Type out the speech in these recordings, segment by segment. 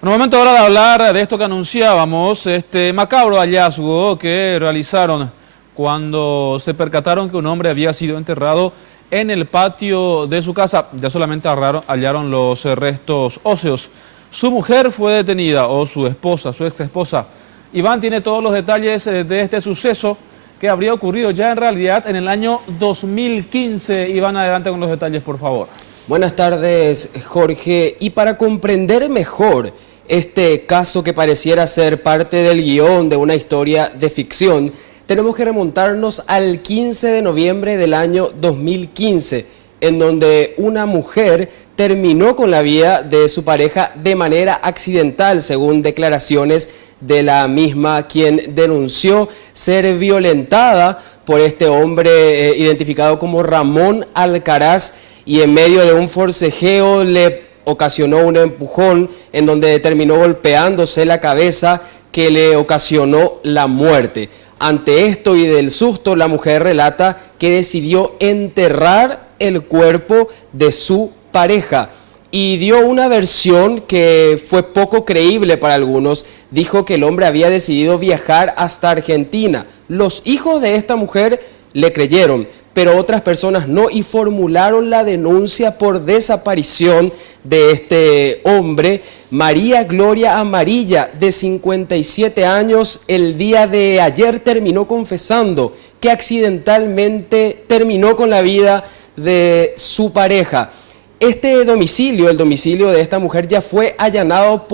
Bueno, momento ahora de hablar de esto que anunciábamos, este macabro hallazgo que realizaron cuando se percataron que un hombre había sido enterrado en el patio de su casa. Ya solamente hallaron los restos óseos. Su mujer fue detenida, o su esposa, su ex esposa. Iván tiene todos los detalles de este suceso que habría ocurrido ya en realidad en el año 2015. Iván, adelante con los detalles, por favor. Buenas tardes, Jorge. Y para comprender mejor este caso que pareciera ser parte del guión de una historia de ficción, tenemos que remontarnos al 15 de noviembre del año 2015, en donde una mujer terminó con la vida de su pareja de manera accidental, según declaraciones de la misma, quien denunció ser violentada por este hombre identificado como Ramón Alcaraz, y en medio de un forcejeo le ocasionó un empujón en donde terminó golpeándose la cabeza, que le ocasionó la muerte. Ante esto y del susto, la mujer relata que decidió enterrar el cuerpo de su pareja y dio una versión que fue poco creíble para algunos. Dijo que el hombre había decidido viajar hasta Argentina. Los hijos de esta mujer le creyeron, pero otras personas no, y formularon la denuncia por desaparición de este hombre. María Gloria Amarilla, de 57 años, el día de ayer terminó confesando que accidentalmente terminó con la vida de su pareja. Este domicilio, el domicilio de esta mujer, ya fue allanado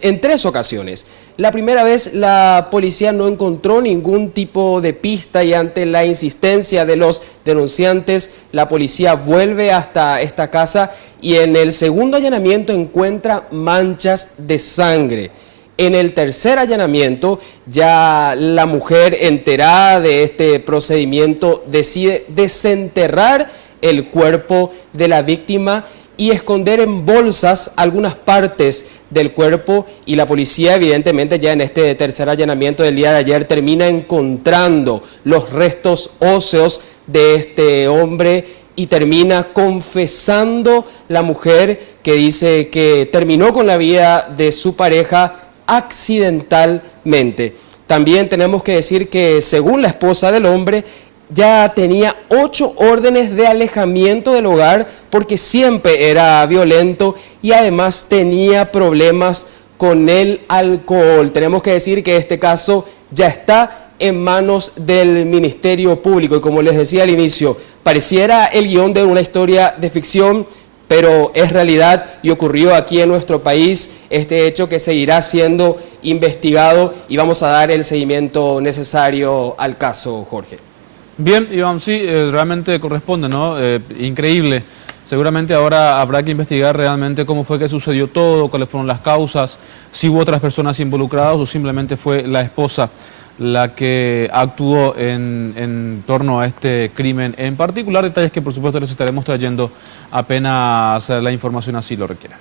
en 3 ocasiones. La primera vez la policía no encontró ningún tipo de pista, y ante la insistencia de los denunciantes, la policía vuelve hasta esta casa y en el segundo allanamiento encuentra manchas de sangre. En el tercer allanamiento, ya la mujer, enterada de este procedimiento, decide desenterrar el cuerpo de la víctima y esconder en bolsas algunas partes del cuerpo, y la policía evidentemente ya en este tercer allanamiento del día de ayer termina encontrando los restos óseos de este hombre y termina confesando la mujer, que dice que terminó con la vida de su pareja accidentalmente. También tenemos que decir que, según la esposa del hombre, ya tenía 8 órdenes de alejamiento del hogar porque siempre era violento y además tenía problemas con el alcohol. Tenemos que decir que este caso ya está en manos del Ministerio Público y, como les decía al inicio, pareciera el guión de una historia de ficción, pero es realidad y ocurrió aquí en nuestro país este hecho, que seguirá siendo investigado, y vamos a dar el seguimiento necesario al caso, Jorge. Bien, Iván, sí, realmente corresponde, ¿no? Increíble. Seguramente ahora habrá que investigar realmente cómo fue que sucedió todo, cuáles fueron las causas, si hubo otras personas involucradas o simplemente fue la esposa la que actuó en torno a este crimen en particular. Detalles que por supuesto les estaremos trayendo apenas la información así lo requiera.